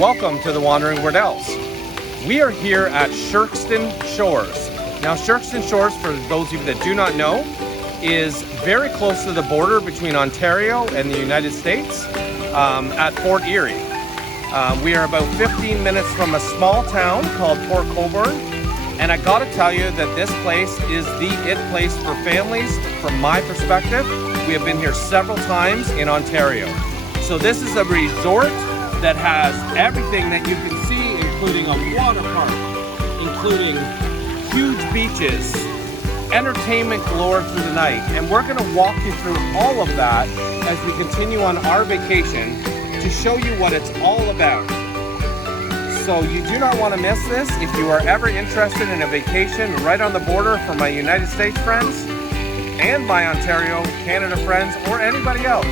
Welcome to the Wandering Wardells. We are here at Sherkston Shores. Now, Sherkston Shores, for those of you that do not know, is very close to the border between Ontario and the United States at Fort Erie. We are about 15 minutes from a small town called Port Colborne, and I gotta tell you that this place is the it place for families from my perspective. We have been here several times in Ontario. So this is a resort that has everything that you can see, including a water park, including huge beaches, entertainment galore through the night. And we're gonna walk you through all of that as we continue on our vacation to show you what it's all about. So you do not want to miss this. If you are ever interested in a vacation right on the border for my United States friends and my Ontario, Canada friends, or anybody else,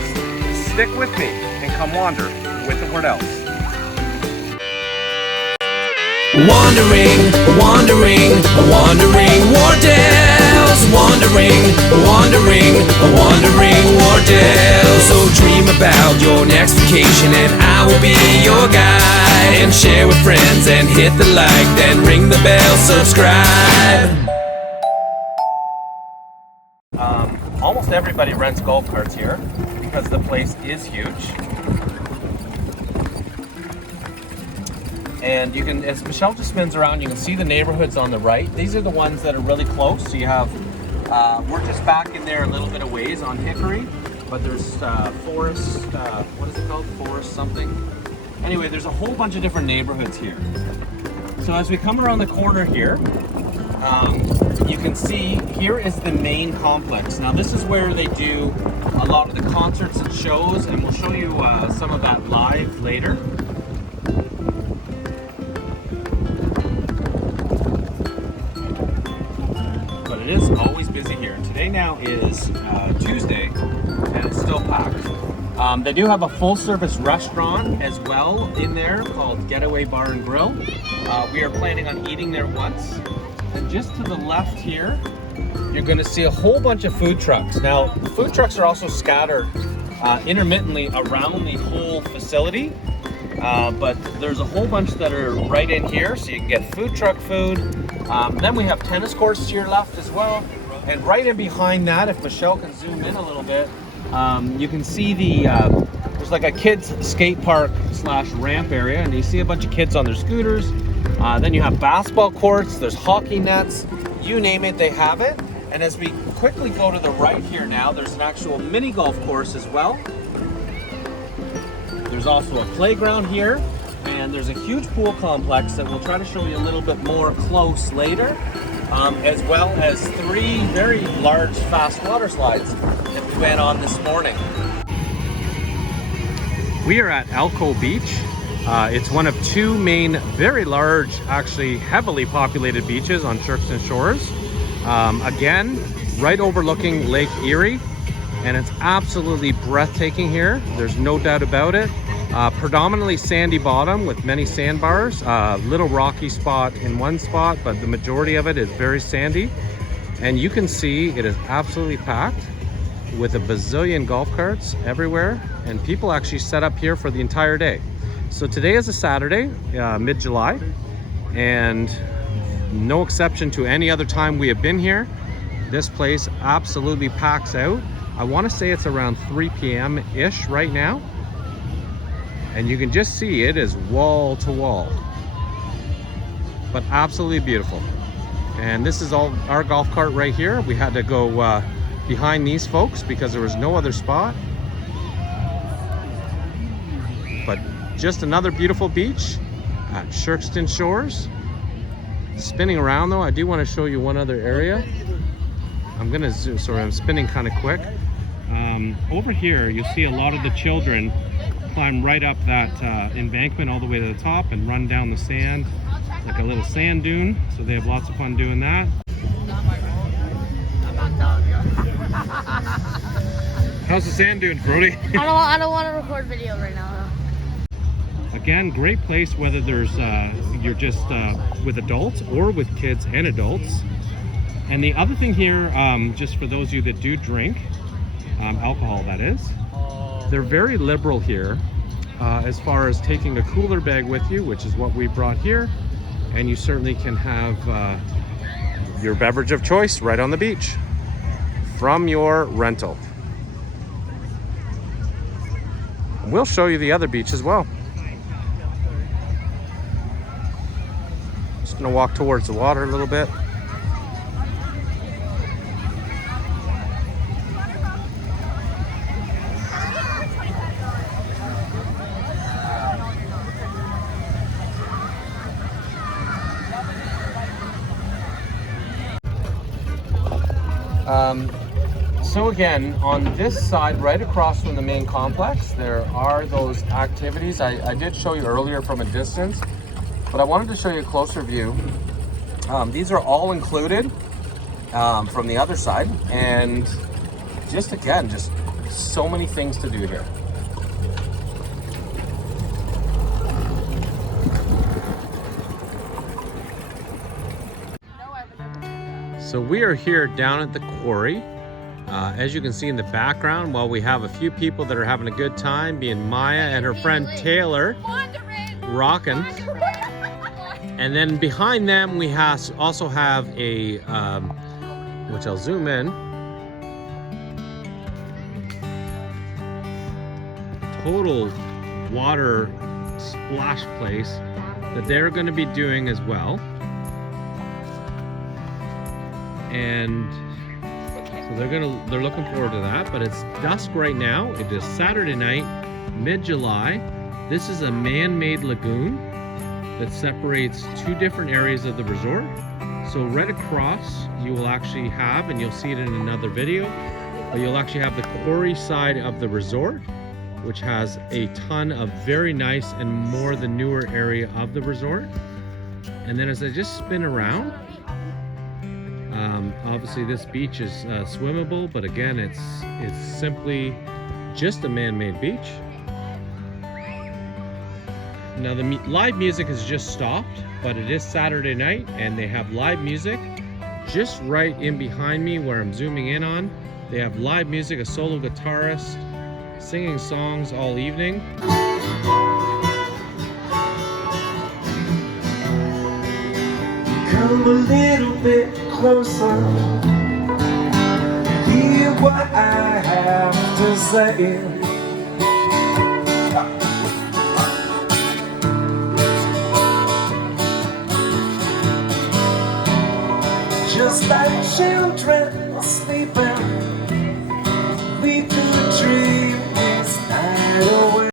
stick with me and come wander with the Wardells. Wandering Wardells. Wandering Wardells. So dream about your next vacation and I will be your guide. And share with friends and hit the like, then ring the bell, subscribe. Almost everybody rents golf carts here because the place is huge. And you can, as Michelle just spins around, you can see the neighborhoods on the right. These are the ones that are really close. So you have, we're just back in there a little bit of ways on Hickory, but there's Forest, what is it called? Forest something. Anyway, there's a whole bunch of different neighborhoods here. So as we come around the corner here, you can see here is the main complex. Now this is where they do a lot of the concerts and shows, and we'll show you some of that live later. But it is always busy here. Today now is Tuesday, and it's still packed. They do have a full-service restaurant as well in there called Getaway Bar and Grill. We are planning on eating there once. And just to the left here, you're going to see a whole bunch of food trucks. Now, food trucks are also scattered intermittently around the whole facility, but there's a whole bunch that are right in here, so you can get food truck food. Then we have tennis courts to your left as well, and right in behind that, if Michelle can zoom in a little bit, you can see there's like a kids skate park / ramp area, and you see a bunch of kids on their scooters. Then you have basketball courts, there's hockey nets, you name it, they have it. And as we quickly go to the right here now, there's an actual mini golf course as well. There's also a playground here, and there's a huge pool complex that we'll try to show you a little bit more close later, as well as 3 very large fast water slides that we went on this morning. We are at Elko Beach. It's one of 2 main, very large, actually heavily populated beaches on Sherkston Shores. Again, right overlooking Lake Erie, and it's absolutely breathtaking here. There's no doubt about it. Predominantly sandy bottom with many sandbars. Little rocky spot in one spot, but the majority of it is very sandy. And you can see it is absolutely packed with a bazillion golf carts everywhere, and people actually set up here for the entire day. So today is a Saturday, mid-July, and no exception to any other time we have been here. This place absolutely packs out. I want to say it's around 3 p.m.-ish right now. And you can just see it is wall to wall. But absolutely beautiful. And this is all our golf cart right here. We had to go behind these folks because there was no other spot. But just another beautiful beach at Sherkston Shores. Spinning around though, I do want to show you one other area. I'm gonna zoom, sorry, I'm spinning kind of quick. Over here, you'll see a lot of the children climb right up that embankment all the way to the top and run down the sand, like a little sand dune. So they have lots of fun doing that. How's the sand dunes, Brody? I don't want to record video right now. Again, great place whether there's you're just with adults or with kids and adults. And the other thing here, just for those of you that do drink, alcohol that is, they're very liberal here as far as taking a cooler bag with you, which is what we brought here, and you certainly can have your beverage of choice right on the beach from your rental. And we'll show you the other beach as well. Just gonna walk towards the water a little bit. So again, on this side, right across from the main complex, there are those activities. I did show you earlier from a distance, but I wanted to show you a closer view. These are all included from the other side, and just so many things to do here. So we are here down at the quarry. As you can see in the background, while we have a few people that are having a good time, being Maya and her friend Taylor, rocking. And then behind them we also have a, which I'll zoom in, total water splash place that they're going to be doing as well. And so they're looking forward to that. But it's dusk right now. It is Saturday night, mid-July. This is a man-made lagoon that separates two different areas of the resort. So right across you will actually have, and you'll see it in another video, but you'll actually have the quarry side of the resort, which has a ton of very nice and more the newer area of the resort. And then as I just spin around, obviously this beach is swimmable, but again, it's simply just a man-made beach. Now the live music has just stopped, but it is Saturday night and they have live music just right in behind me where I'm zooming in on. They have live music, a solo guitarist singing songs all evening. Come a little bit closer, hear what I have to say. Just like children sleeping, we could dream this night away.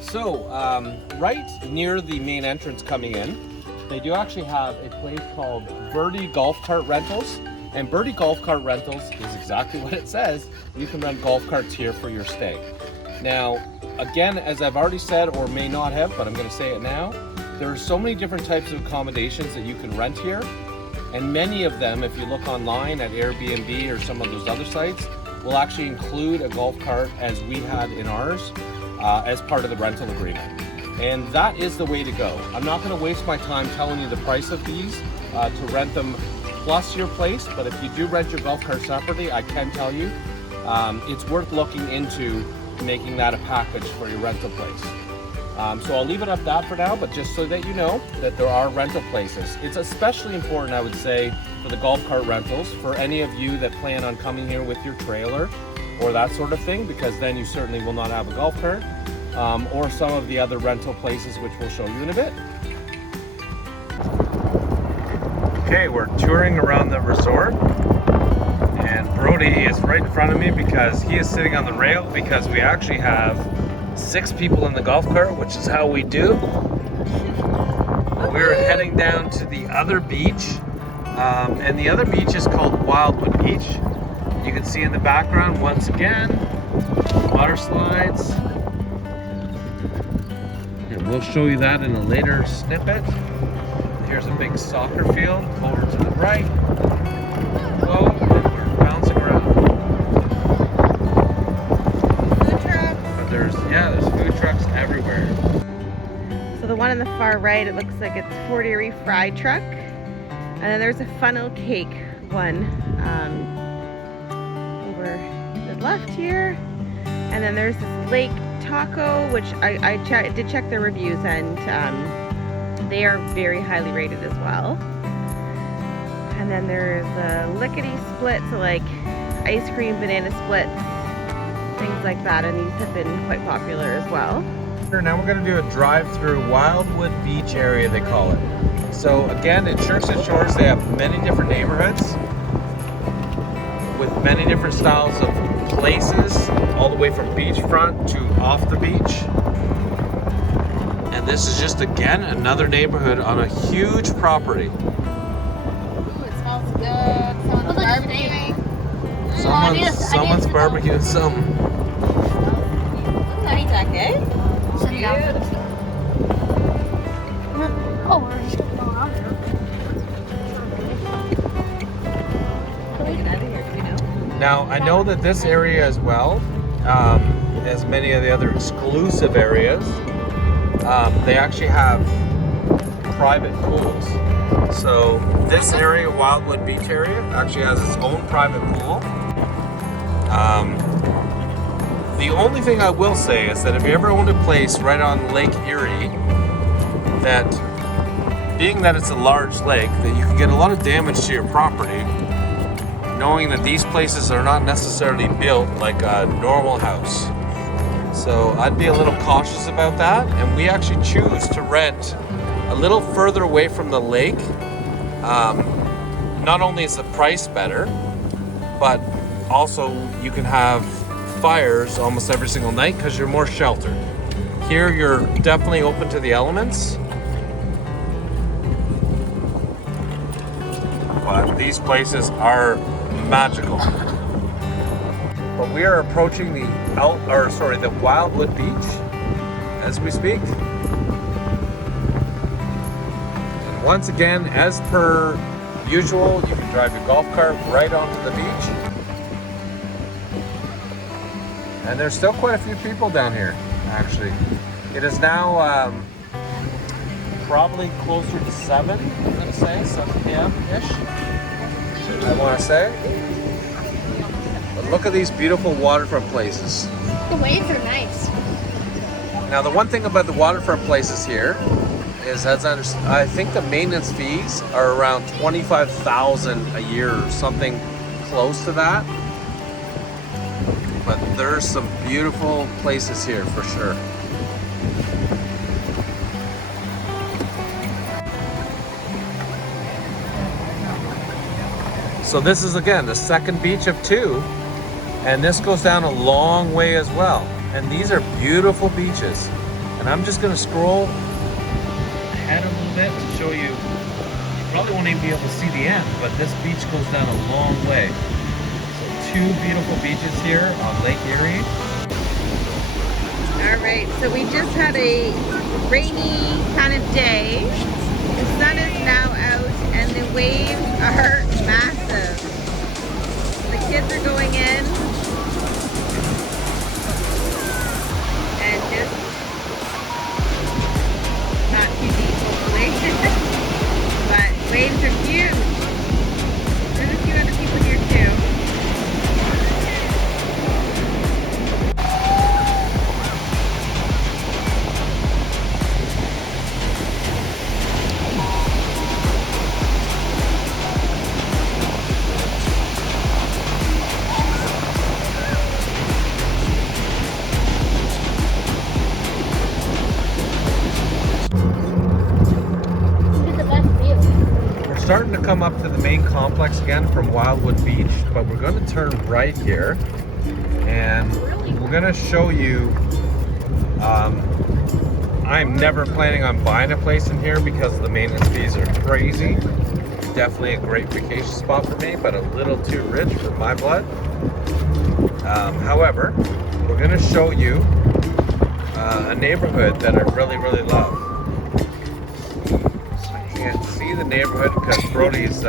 So, right near the main entrance coming in, they do actually have a place called Birdie Golf Cart Rentals. And Birdie Golf Cart Rentals is exactly what it says. You can rent golf carts here for your stay. Now, again, as I've already said, or may not have, but I'm going to say it now, there are so many different types of accommodations that you can rent here. And many of them, if you look online at Airbnb or some of those other sites, will actually include a golf cart as we had in ours. As part of the rental agreement. And that is the way to go. I'm not going to waste my time telling you the price of these to rent them plus your place, but if you do rent your golf cart separately, I can tell you it's worth looking into making that a package for your rental place. So I'll leave it at that for now, but just so that you know that there are rental places. It's especially important, I would say, for the golf cart rentals, for any of you that plan on coming here with your trailer or that sort of thing, because then you certainly will not have a golf cart, or some of the other rental places, which we'll show you in a bit. Okay, we're touring around the resort, and Brody is right in front of me because he is sitting on the rail because we actually have 6 people in the golf cart, which is how we do. We're heading down to the other beach, and the other beach is called Wildwood Beach. You can see in the background, once again, water slides. we'll show you that in a later snippet. Here's a big soccer field over to the right. Whoa, and we're bouncing around. Food trucks. But there's food trucks everywhere. So the one on the far right, it looks like it's 40 fry truck. And then there's a funnel cake one over to the left here. And then there's this Lake Taco, which I did check their reviews, and they are very highly rated as well. And then there's a lickety split, so like ice cream banana splits, things like that, and these have been quite popular as well. Now we're going to do a drive-through Wildwood Beach area, they call it. So again, in Sherkston Shores, they have many different neighborhoods with many different styles of places, all the way from beachfront to off the beach. And this is just, again, another neighborhood on a huge property. Ooh, it smells good. Someone's barbecuing. Someone's barbecuing something. Honey duck, eh? Sit down for the food. Oh, we're just going on. How do we get out of here? Do you know? Now, I know that this area as well, as many of the other exclusive areas, they actually have private pools. So this area, Wildwood Beach area, actually has its own private pool. The only thing I will say is that if you ever own a place right on Lake Erie, that being that it's a large lake, that you can get a lot of damage to your property, knowing that these places are not necessarily built like a normal house. So I'd be a little cautious about that, and we actually choose to rent a little further away from the lake. Not only is the price better, but also you can have fires almost every single night because you're more sheltered. Here you're definitely open to the elements, but these places are magical. But we are approaching the Wildwood Beach as we speak. And once again, as per usual, you can drive your golf cart right onto the beach. And there's still quite a few people down here, actually. It is now probably closer to 7, I'm gonna say, 7 p.m.-ish, I wanna say. But look at these beautiful waterfront places. The waves are nice. Now the one thing about the waterfront places here is, I think the maintenance fees are around $25,000 a year or something close to that. But there's some beautiful places here for sure. So this is again the second beach of 2, and this goes down a long way as well. And these are beautiful beaches. And I'm just gonna scroll ahead a little bit to show you. You probably won't even be able to see the end, but this beach goes down a long way. 2 beautiful beaches here on Lake Erie. All right, so we just had a rainy kind of day. The sun is now out and the waves are massive. The kids are going in and just not too deep, hopefully. But waves are huge. There's a few other people here too. Starting to come up to the main complex again from Wildwood Beach, but we're going to turn right here and we're going to show you. I'm never planning on buying a place in here because the maintenance fees are crazy. Definitely a great vacation spot for me, but a little too rich for my blood. However, we're going to show you a neighborhood that I really, really love. I can't see the neighborhood because Brody's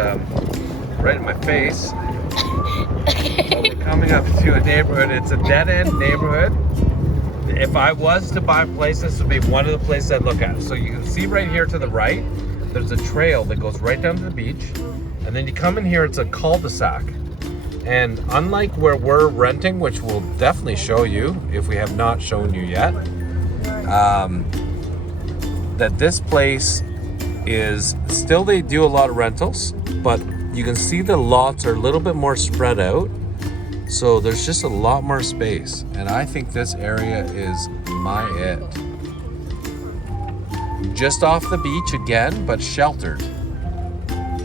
right in my face. But we're coming up to a neighborhood. It's a dead-end neighborhood. If I was to buy a place, this would be one of the places I'd look at. So you can see right here to the right, there's a trail that goes right down to the beach. And then you come in here, it's a cul-de-sac. And unlike where we're renting, which we'll definitely show you if we have not shown you yet, that this place is still, they do a lot of rentals, but you can see the lots are a little bit more spread out. So there's just a lot more space. And I think this area is my it. Just off the beach again, but sheltered.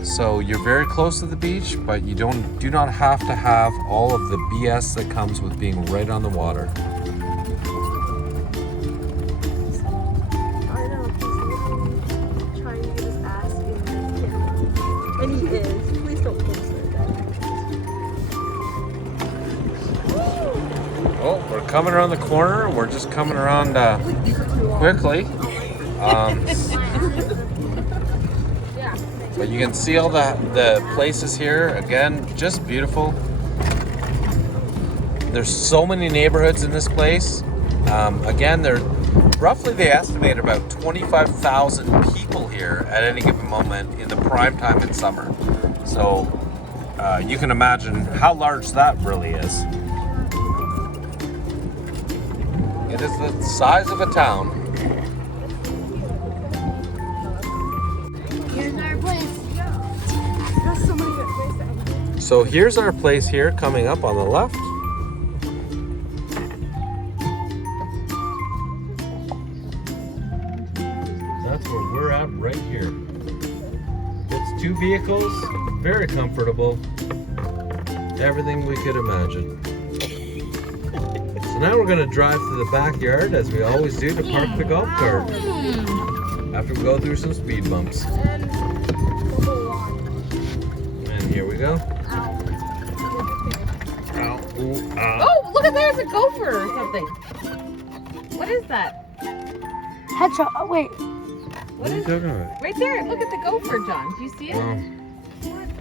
So you're very close to the beach, but you do not have to have all of the BS that comes with being right on the water. I know, he's trying to get his ass in the camera. And he is. Please don't post it. Oh, we're coming around the corner. We're just coming around quickly. But you can see all the places here. Again, just beautiful. There's so many neighborhoods in this place. Again, they estimate about 25,000 people here at any given moment in the prime time in summer. So you can imagine how large that really is. It is the size of a town. Here's our place. So here's our place here coming up on the left. That's where we're at right here. It's 2 vehicles, very comfortable. Everything we could imagine. So now we're gonna drive to the backyard as we always do to park the golf cart. After we go through some speed bumps. And here we go. Ow, ooh, ow. Oh, look at there's a gopher or something. What is that? Hedgehog. Oh, wait. What are you talking about? Right there. Look at the gopher, John. Do you see it? Well,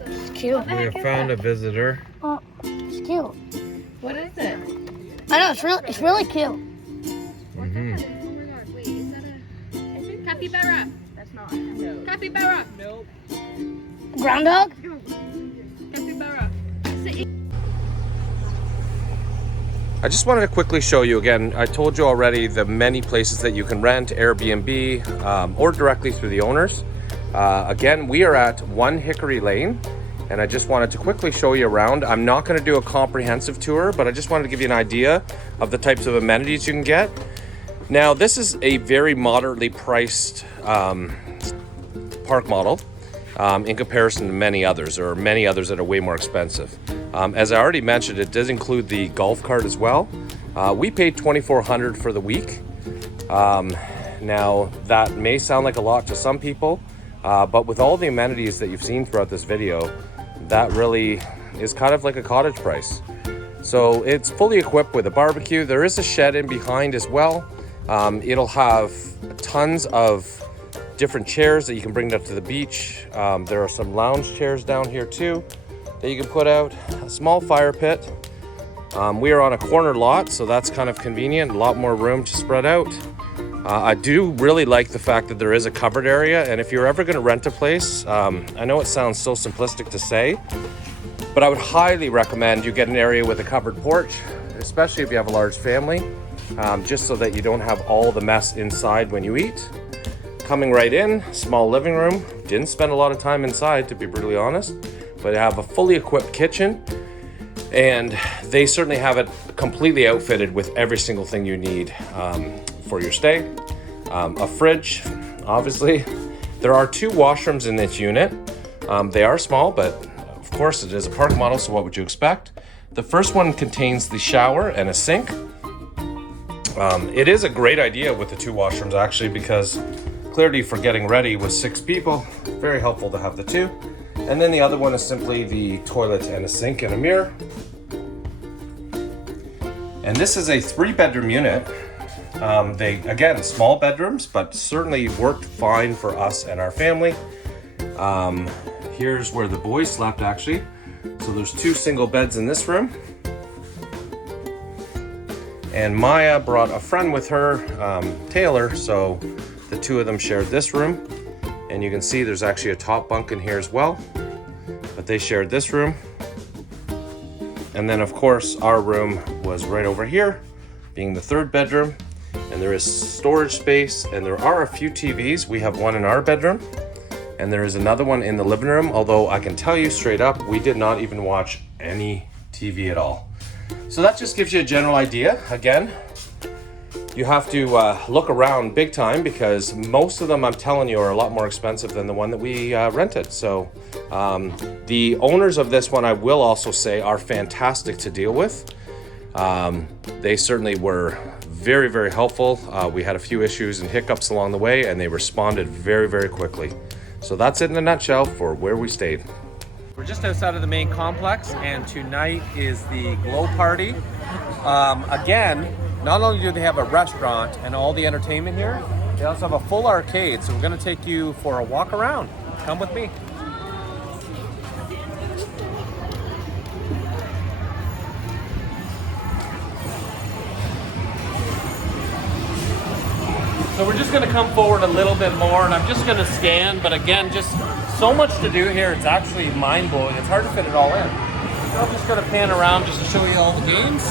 It's cute. we have found a visitor. Oh, it's cute. What is it? I know, it's really cute. Mm-hmm. Capybara. That's not. No. Capybara. Nope. Groundhog? Capybara. I just wanted to quickly show you again. I told you already the many places that you can rent, Airbnb, or directly through the owners. Again, we are at 1 Hickory Lane, and I just wanted to quickly show you around. I'm not going to do a comprehensive tour, but I just wanted to give you an idea of the types of amenities you can get. Now, this is a very moderately priced park model in comparison to many others. There are many others that are way more expensive. As I already mentioned, it does include the golf cart as well. We paid $2,400 for the week. Now, that may sound like a lot to some people, but with all the amenities that you've seen throughout this video, that really is kind of like a cottage price. So it's fully equipped with a barbecue. There is a shed in behind as well. It'll have tons of different chairs that you can bring up to the beach. There are some lounge chairs down here too that you can put out. A small fire pit. We are on a corner lot, so that's kind of convenient. A lot more room to spread out. I do really like the fact that there is a covered area, and if you're ever going to rent a place, I know it sounds so simplistic to say, but I would highly recommend you get an area with a covered porch, especially if you have a large family, just so that you don't have all the mess inside when you eat. Coming right in, small living room. Didn't spend a lot of time inside, to be brutally honest, but I have a fully equipped kitchen, and they certainly have it completely outfitted with every single thing you need for your stay. A fridge, obviously. There are 2 washrooms in this unit. They are small, but of course it is a park model, so what would you expect? The first one contains the shower and a sink. It is a great idea with the 2 washrooms actually, because clearly for getting ready with 6 people, very helpful to have the 2. And then the other one is simply the toilet and a sink and a mirror. And this is a 3-bedroom unit. They, again, small bedrooms, but certainly worked fine for us and our family. Here's where the boys slept, actually. So there's 2 single beds in this room. And Maya brought a friend with her, Taylor, so the 2 of them shared this room. And you can see there's actually a top bunk in here as well, but they shared this room. And then of course our room was right over here, being the 3rd bedroom. And there is storage space, and there are a few TVs. We have one in our bedroom, and there is another one in the living room, although I can tell you straight up, we did not even watch any TV at all. So that just gives you a general idea. Again, you have to look around big time, because most of them, I'm telling you, are a lot more expensive than the one that we rented. So the owners of this one, I will also say, are fantastic to deal with. They certainly were very, very helpful. We had a few issues and hiccups along the way, and they responded very, very quickly. So that's it in a nutshell for where we stayed. We're just outside of the main complex, and tonight is the Glow Party. Again, not only do they have a restaurant and all the entertainment here, they also have a full arcade. So we're gonna take you for a walk around. Come with me. So we're just gonna come forward a little bit more, and I'm just gonna scan, but again, just so much to do here, it's actually mind-blowing. It's hard to fit it all in. So I'm just gonna pan around just to show you all the games.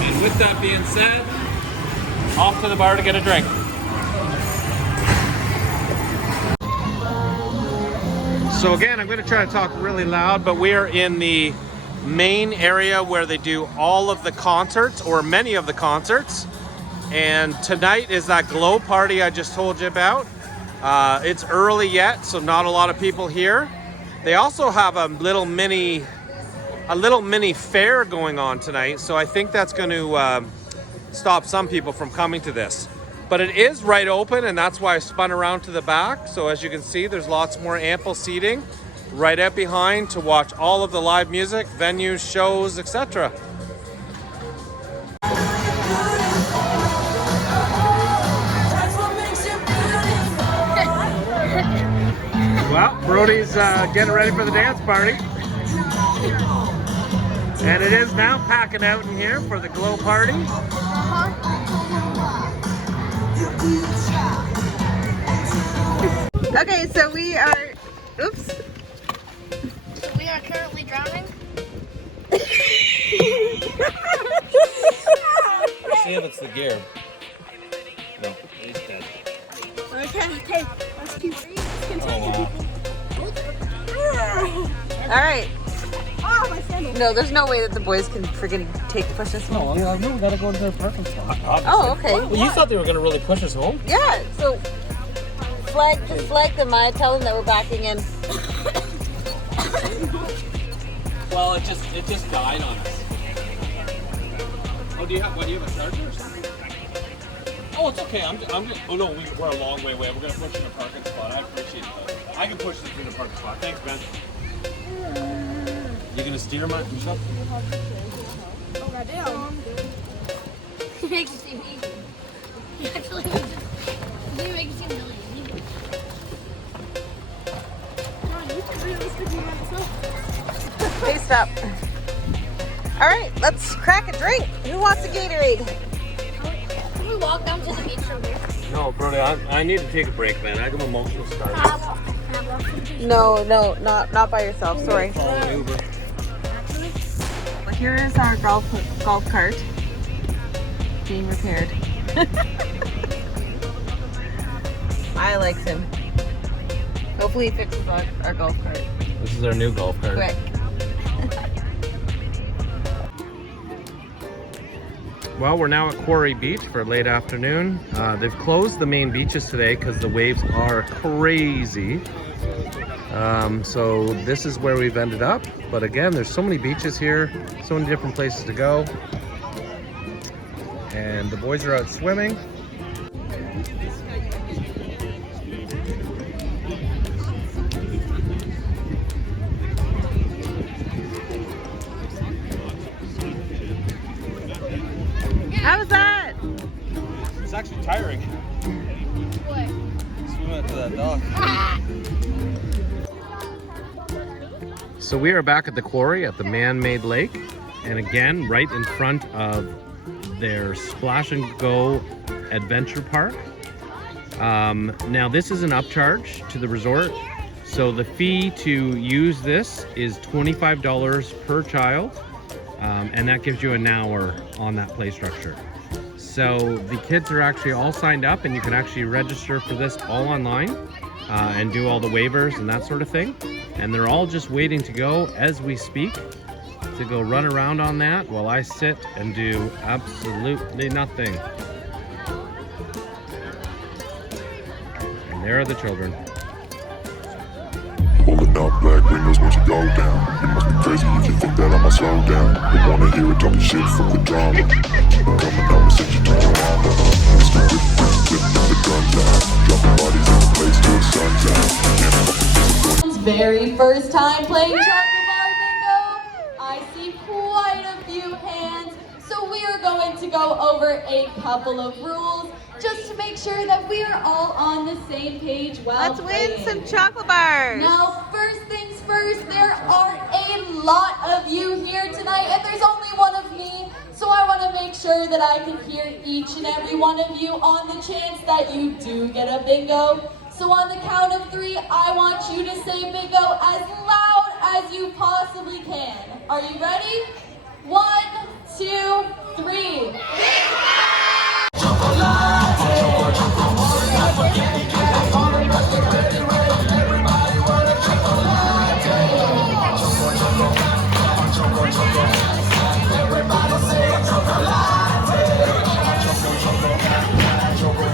And with that being said, off to the bar to get a drink. So again, I'm going to try to talk really loud, but we are in the main area where they do all of the concerts, or many of the concerts. And tonight is that Glow Party I just told you about. It's early yet, so not a lot of people here. They also have a little mini fair going on tonight, so I think that's going to stop some people from coming to this. But it is right open, and that's why I spun around to the back. So as you can see, there's lots more ample seating right out behind to watch all of the live music, venues, shows, etc. Well, Brody's getting ready for the dance party. And it is now packing out in here for the Glow Party. Okay, so we are, oops. So we are currently drowning. See if it's the gear. No, he's dead. Okay, let's keep Oh, wow. All right. Oh, my sandal. No, there's no way that the boys can freaking push us home. No, we gotta go to the parking spot. Oh, okay. Well, you thought they were gonna really push us home? Yeah, so just flag them, Maya. Tell them that we're backing in. Well, it just died on us. Oh, do you have a charger or something? Oh, it's okay. Oh no, we're a long way away. We're gonna push in a parking spot. I appreciate that. I can push this in a parking spot. Thanks, Ben. You gonna steer my yourself? Oh, goddamn. You make it seem easy. You actually you make it seem really easy. Hey, stop. All right, let's crack a drink. Who wants a Gatorade? Can we walk down to the beach from here? No, Brody, I need to take a break, man. I have an emotional start. No, not by yourself. Sorry. Call an Uber. Well, here is our golf cart being repaired. I likes him. Hopefully he fixes our golf cart This is our new golf cart. quick. Well, we're now at Quarry Beach for late afternoon. They've closed the main beaches today because the waves are crazy. So this is where we've ended up. But again, there's so many beaches here, so many different places to go. And the boys are out swimming. tiring. What? Swimming to that dock. So we are back at the quarry at the man-made lake, and again, right in front of their Splash and Go Adventure Park. Now this is an upcharge to the resort, so the fee to use this is $25 per child, and that gives you an hour on that play structure. So the kids are actually all signed up, and you can actually register for this all online and do all the waivers and that sort of thing. And they're all just waiting to go as we speak to go run around on that while I sit and do absolutely nothing. And there are the children. Pulling up black windows once you go down. You must be crazy if you think that I'ma slow down. Don't wanna hear it talking shit from the drama. Coming out and send you to your mama. Mr. Whip, the guns out. Dropping bodies in the place till the sun's out. Can't fucking disappoint. Very first time playing Chocolate Bar Bingo. I see quite a few hands, so we are going to go over a couple of rules just to make sure that we are all on the same page while Let's playing. win some chocolate bars. Now, first things first, there are a lot of you here tonight, and there's only one of me, so I want to make sure that I can hear each and every one of you on the chance that you do get a bingo. So on the count of 3, I want you to say bingo as loud as you possibly can. Are you ready? 1, 2, 3.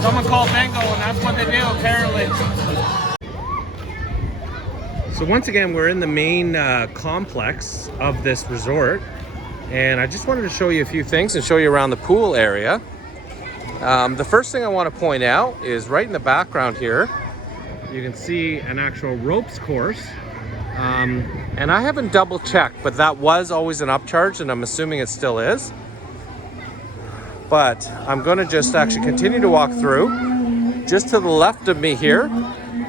Someone called bingo, and that's what they do apparently. So once again, we're in the main complex of this resort, and I just wanted to show you a few things and show you around the pool area. The first thing I want to point out is right in the background here, you can see an actual ropes course. And I haven't double checked, but that was always an upcharge, and I'm assuming it still is. But I'm going to just actually continue to walk through. Just to the left of me here,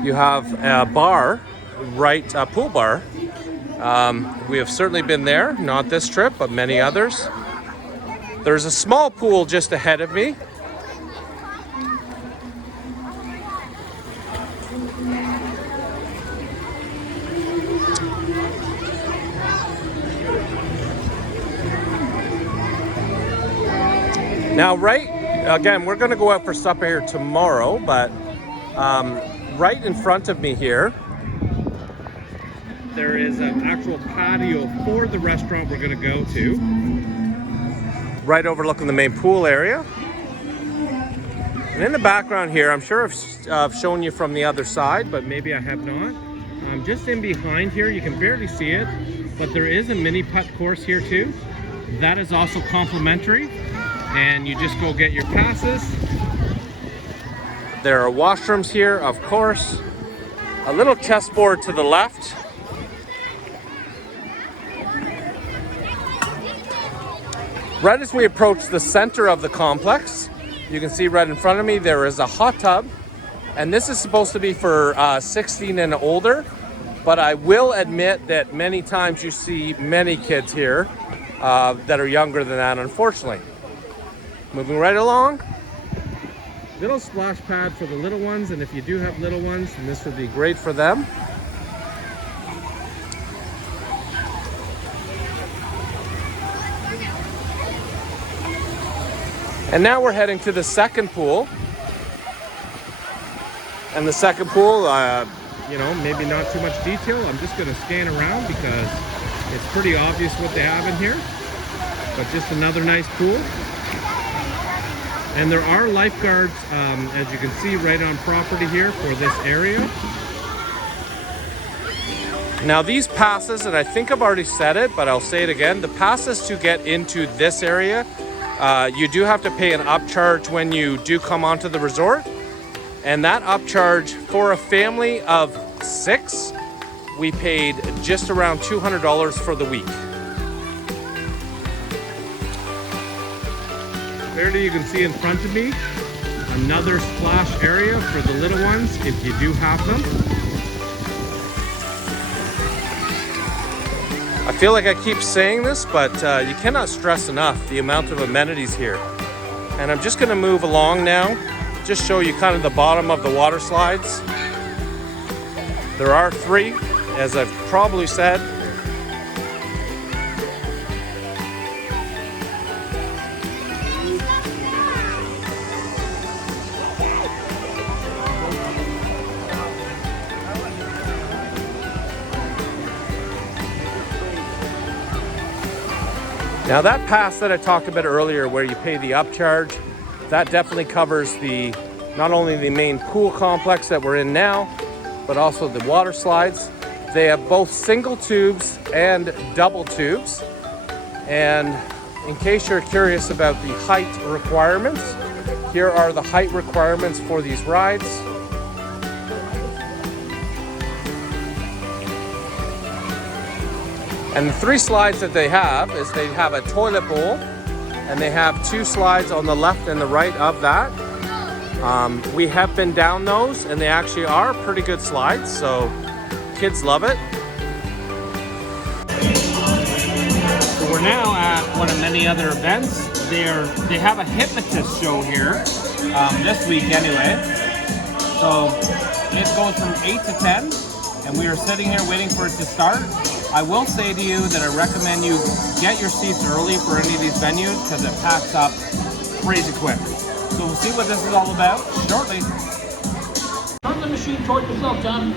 you have a bar, right, a pool bar. We have certainly been there, not this trip, but many others. There's a small pool just ahead of me. Now, again, we're going to go out for supper here tomorrow, but right in front of me here, there is an actual patio for the restaurant we're going to go to, right overlooking the main pool area. And in the background here, I'm sure I've shown you from the other side, but maybe I have not. Just in behind here, you can barely see it, but there is a mini putt course here too. That is also complimentary. And you just go get your passes. There are washrooms here, of course. A little chessboard to the left. Right as we approach the center of the complex, you can see right in front of me there is a hot tub. And this is supposed to be for 16 and older. But I will admit that many times you see many kids here that are younger than that, unfortunately. Moving right along, little splash pad for the little ones, and if you do have little ones, then this would be great for them. And now we're heading to the second pool. And the second pool, maybe not too much detail. I'm just going to scan around because it's pretty obvious what they have in here. But just another nice pool. And there are lifeguards, as you can see, right on property here for this area. Now these passes, and I think I've already said it, but I'll say it again, the passes to get into this area, you do have to pay an upcharge when you do come onto the resort. And that upcharge for a family of 6, we paid just around $200 for the week. Clearly you can see in front of me, another splash area for the little ones if you do have them. I feel like I keep saying this, but you cannot stress enough the amount of amenities here. And I'm just gonna move along now, just show you kind of the bottom of the water slides. There are 3, as I've probably said. Now that pass that I talked about earlier where you pay the upcharge, that definitely covers the not only the main pool complex that we're in now, but also the water slides. They have both single tubes and double tubes. And in case you're curious about the height requirements, here are the height requirements for these rides. And the 3 slides that they have is they have a toilet bowl, and they have 2 slides on the left and the right of that. We have been down those, and they actually are pretty good slides, so kids love it. So we're now at one of many other events. They have a hypnotist show here this week anyway. So it goes from 8 to 10, and we are sitting here waiting for it to start. I will say to you that I recommend you get your seats early for any of these venues because it packs up crazy quick. So we'll see what this is all about shortly. Turn the machine toward yourself, John.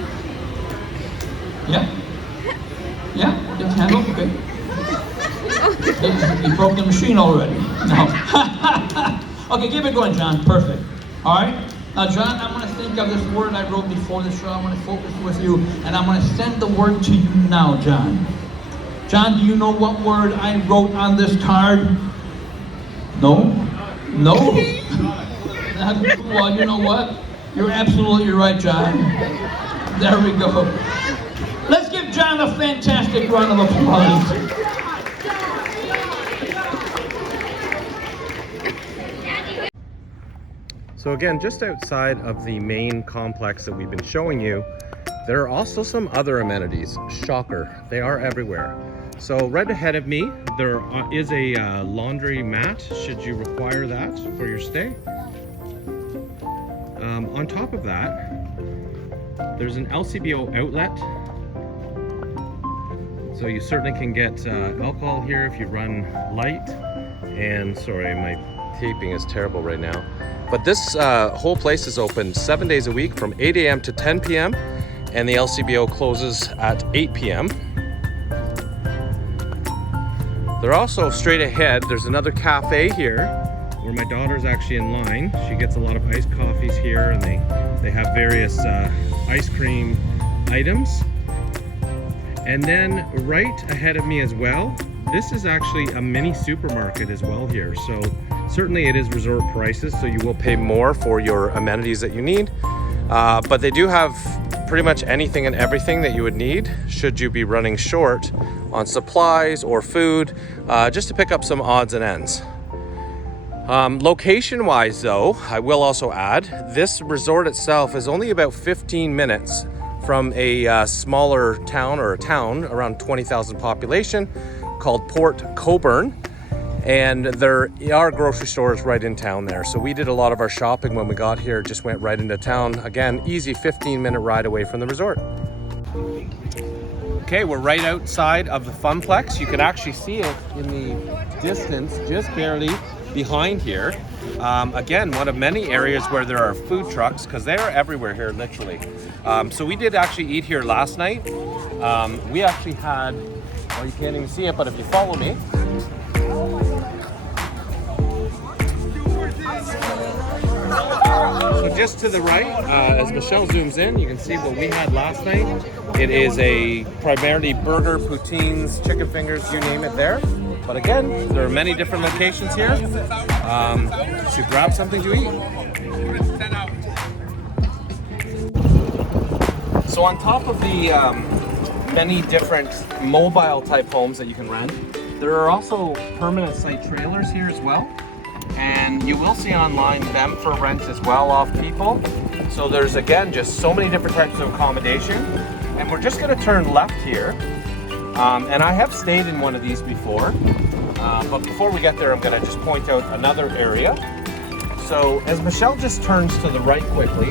Yeah? Yeah? It's handled? Okay. You broke the machine already. No. Okay, keep it going, John. Perfect. All right? Now, John, I'm going to think of this word I wrote before the show. I'm going to focus with you, and I'm going to send the word to you now, John. John, do you know what word I wrote on this card? No? No? Well, you know what? You're absolutely right, John. There we go. Let's give John a fantastic round of applause. So again, just outside of the main complex that we've been showing you, there are also some other amenities. Shocker, they are everywhere. So right ahead of me, there is a laundry mat, should you require that for your stay. On top of that, there's an LCBO outlet. So you certainly can get alcohol here if you run light. And sorry, my taping is terrible right now. But this whole place is open 7 days a week from 8 a.m. to 10 p.m. and the LCBO closes at 8 p.m. They're also straight ahead. There's another cafe here where my daughter's actually in line. She gets a lot of iced coffees here, and they have various ice cream items. And then right ahead of me as well, this is actually a mini supermarket as well here. So certainly it is resort prices, so you will pay more for your amenities that you need. But they do have pretty much anything and everything that you would need should you be running short on supplies or food, just to pick up some odds and ends. Location wise though, I will also add, this resort itself is only about 15 minutes from a smaller town, or a town around 20,000 population called Port Coburn. And there are grocery stores right in town there. So we did a lot of our shopping when we got here, just went right into town. Again, easy 15-minute ride away from the resort. Okay, we're right outside of the Funplex. You can actually see it in the distance, just barely behind here. Again, one of many areas where there are food trucks, because they are everywhere here, literally. So we did actually eat here last night. We actually had, well, you can't even see it, but if you follow me, so just to the right, as Michelle zooms in, you can see what we had last night. It is a primarily burger, poutines, chicken fingers, you name it there. But again, there are many different locations here to grab something to eat. So on top of the many different mobile type homes that you can rent, there are also permanent site trailers here as well. and you will see online them for rent as well off people. So there's again just so many different types of accommodation, and we're just going to turn left here. And I have stayed in one of these before, but before we get there I'm going to just point out another area. So as Michelle just turns to the right quickly,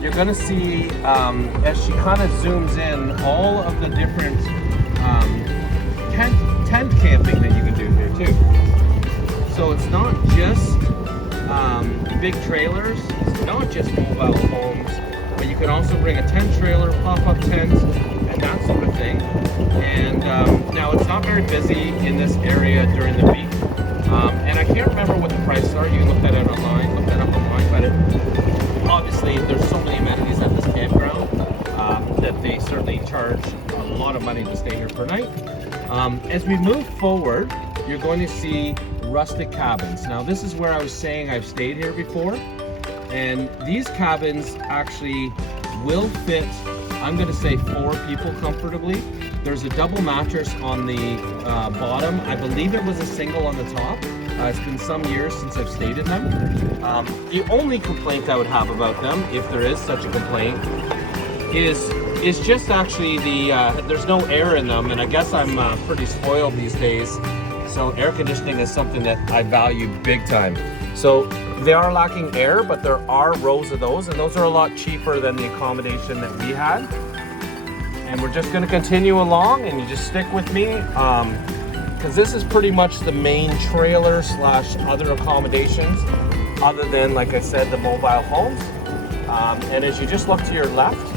you're going to see as she kind of zooms in all of the different tent camping that you can do here too. So it's not just big trailers, it's not just mobile homes, but you can also bring a tent trailer, pop-up tent, and that sort of thing. And now it's not very busy in this area during the week, and I can't remember what the prices are. You can look that up online, but obviously there's so many amenities at this campground that they certainly charge a lot of money to stay here per night. As we move forward, you're going to see rustic cabins. Now this is where I was saying I've stayed here before, and these cabins actually will fit, I'm going to say 4 people comfortably. There's a double mattress on the bottom. I believe it was a single on the top. It's been some years since I've stayed in them. The only complaint I would have about them, if there is such a complaint, is just actually there's no air in them, and I guess I'm pretty spoiled these days. So air conditioning is something that I value big time. So they are lacking air, but there are rows of those, and those are a lot cheaper than the accommodation that we had. And we're just going to continue along, and you just stick with me, because this is pretty much the main trailer slash other accommodations, other than, like I said, the mobile homes. And as you just look to your left,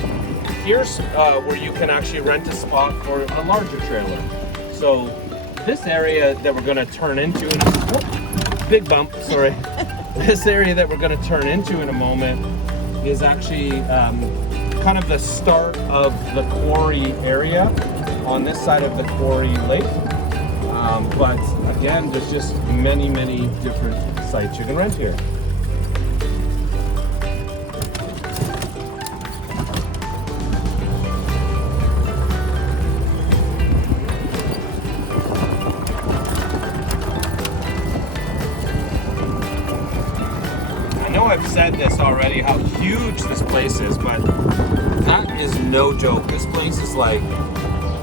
here's where you can actually rent a spot for a larger trailer. So this area that we're going to turn into, big bump, sorry. This area that we're going to turn into in a moment is actually kind of the start of the quarry area on this side of the quarry lake. But again, there's just many, many different sites you can rent here. I've said this already, how huge this place is, but that is no joke. This place is like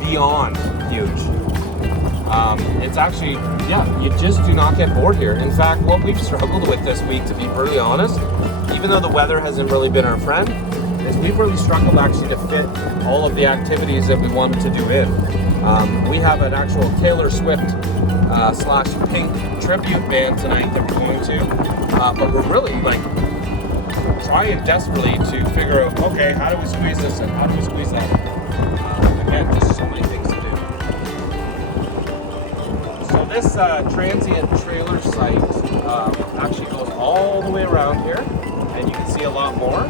beyond huge. It's actually, yeah, you just do not get bored here. In fact, what we've struggled with this week, to be brutally honest, even though the weather hasn't really been our friend, is we've really struggled actually to fit all of the activities that we wanted to do in. We have an actual Taylor Swift / Pink tribute band tonight that we're going to. But we're really like trying desperately to figure out, okay, how do we squeeze this in? How do we squeeze that in? Again, just so many things to do. So this transient trailer site actually goes all the way around here, and you can see a lot more.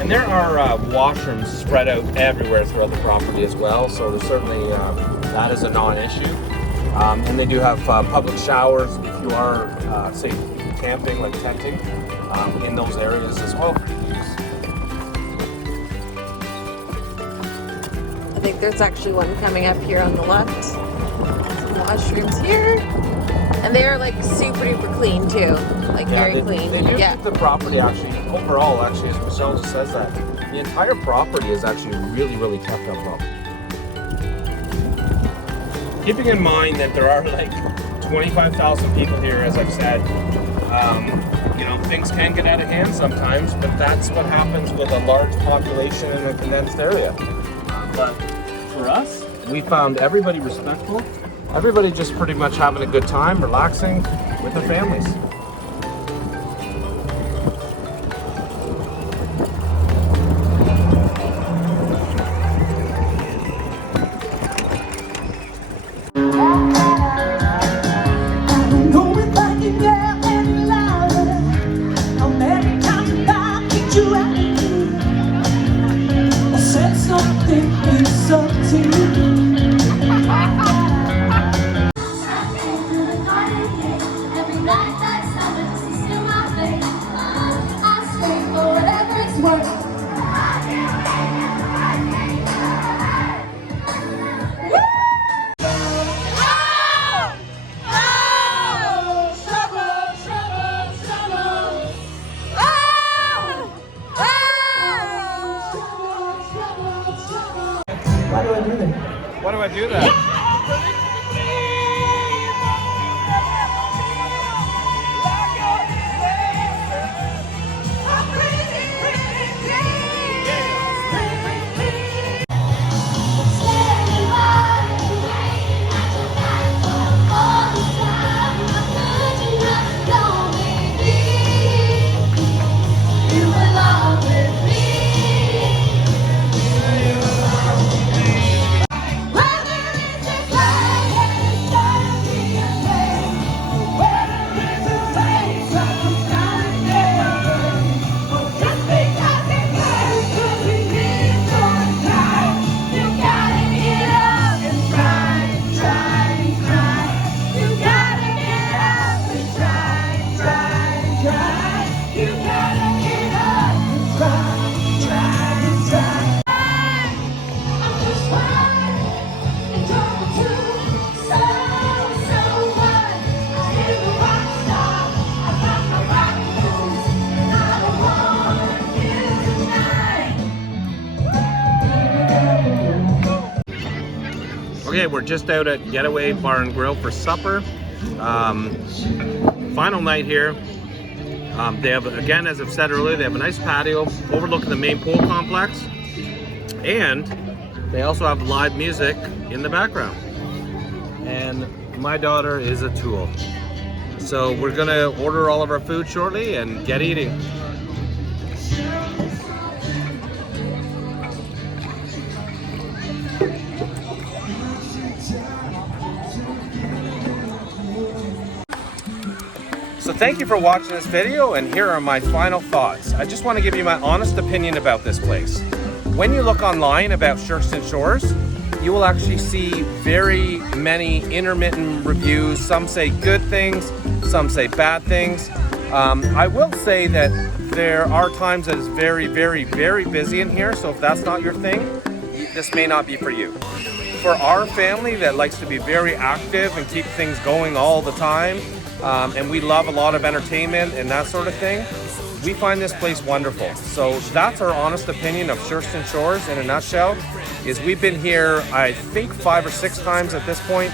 And there are washrooms spread out everywhere throughout the property as well, so there's certainly that is a non-issue. And they do have public showers if you are, say, camping, like tenting, in those areas as well. I think there's actually one coming up here on the left. Some washrooms here. And they're like super duper clean too. Like very clean. They do keep the property actually, overall actually, as Michelle just says that, the entire property is actually really, really kept up well. Keeping in mind that there are like 25,000 people here, as I've said, you know, things can get out of hand sometimes, but that's what happens with a large population in a condensed area. But for us, we found everybody respectful. Everybody just pretty much having a good time, relaxing with their families. Every night Why do I do that? Why do I do that? Okay, we're just out at Getaway Bar and Grill for supper. Final night here. They have, again, as I've said earlier, they have a nice patio overlooking the main pool complex. And they also have live music in the background. And my daughter is a tool. So we're gonna order all of our food shortly and get eating. So thank you for watching this video, and here are my final thoughts. I just want to give you my honest opinion about this place. When you look online about Sherkston Shores, you will actually see very many intermittent reviews. Some say good things, some say bad things. I will say that there are times that it's very, very, very busy in here, so if that's not your thing, this may not be for you. For our family that likes to be very active and keep things going all the time, and we love a lot of entertainment and that sort of thing, we find this place wonderful. So that's our honest opinion of Sherkston Shores in a nutshell, is we've been here, I think 5 or 6 times at this point.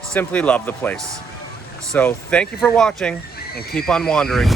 Simply love the place. So thank you for watching and keep on wandering.